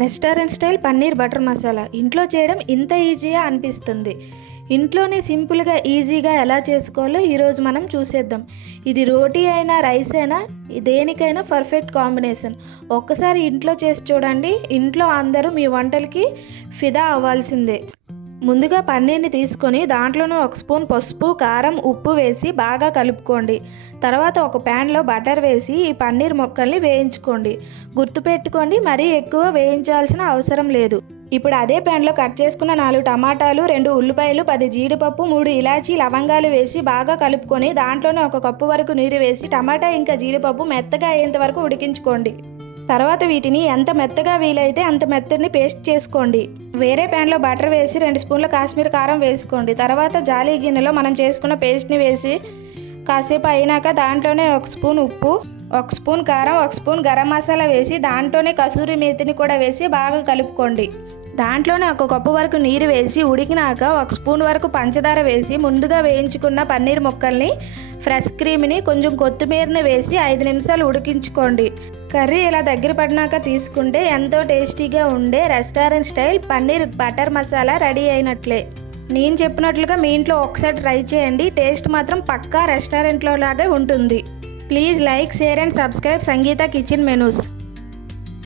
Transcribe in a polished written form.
Restaurant style paneer butter masala ఇంట్లో చేయడం ఇంత ఈజీగా అనిపిస్తుంది. ఇంట్లోనే సింపుల్గా ఈజీగా ఎలా చేసుకోవాలో ఈరోజు మనం చూసేద్దాం. ఇది రోటీ అయినా రైస్ అయినా దేనికైనా పర్ఫెక్ట్ కాంబినేషన్. ఒక్కసారి ఇంట్లో చేసి చూడండి, ఇంట్లో అందరూ మీ వంటలకి ఫిదా అవ్వాల్సిందే. ముందుగా పన్నీర్ని తీసుకొని దాంట్లోనూ 1 స్పూన్ పసుపు, కారం, ఉప్పు వేసి బాగా కలుపుకోండి. తర్వాత ఒక ప్యాన్లో బటర్ వేసి ఈ పన్నీర్ ముక్కల్ని వేయించుకోండి. గుర్తుపెట్టుకోండి, మరీ ఎక్కువ వేయించాల్సిన అవసరం లేదు. ఇప్పుడు అదే ప్యాన్లో కట్ చేసుకున్న 4 టమాటాలు, 2 ఉల్లిపాయలు, 10 జీడిపప్పు, 3 ఇలాచీ, లవంగాలు వేసి బాగా కలుపుకొని దాంట్లోనే 1 కప్పు వరకు నీరు వేసి టమాటా ఇంకా జీడిపప్పు మెత్తగా అయ్యేంత వరకు ఉడికించుకోండి. తర్వాత వీటిని ఎంత మెత్తగా వీలైతే అంత మెత్తని పేస్ట్ చేసుకోండి. వేరే ప్యాన్లో బటర్ వేసి 2 స్పూన్ల కాశ్మీర్ కారం వేసుకోండి. తర్వాత జాలీ గిన్నెలో మనం చేసుకున్న పేస్ట్ని వేసి కాసేపు అయినాక దాంట్లోనే 1 స్పూన్ ఉప్పు, 1 స్పూన్ కారం, 1 స్పూన్ గరం మసాలా వేసి దాంట్లోనే కసూరి మేతిని కూడా వేసి బాగా కలుపుకోండి. దాంట్లోనే 1 కప్పు వరకు నీరు వేసి ఉడికినాక 1 స్పూన్ వరకు పంచదార వేసి ముందుగా వేయించుకున్న పన్నీర్ ముక్కల్ని, ఫ్రెష్ క్రీమ్ని, కొంచెం కొత్తిమీరని వేసి 5 నిమిషాలు ఉడికించుకోండి. కర్రీ ఇలా దగ్గర పడినాక తీసుకుంటే ఎంతో టేస్టీగా ఉండే restaurant style paneer butter masala ready అయినట్లే. నేను చెప్పినట్లుగా మీ ఇంట్లో ఒకసారి ట్రై చేయండి. టేస్ట్ మాత్రం పక్కా రెస్టారెంట్లో లాగే ఉంటుంది. Please like, share and subscribe Sangeetha kitchen menus.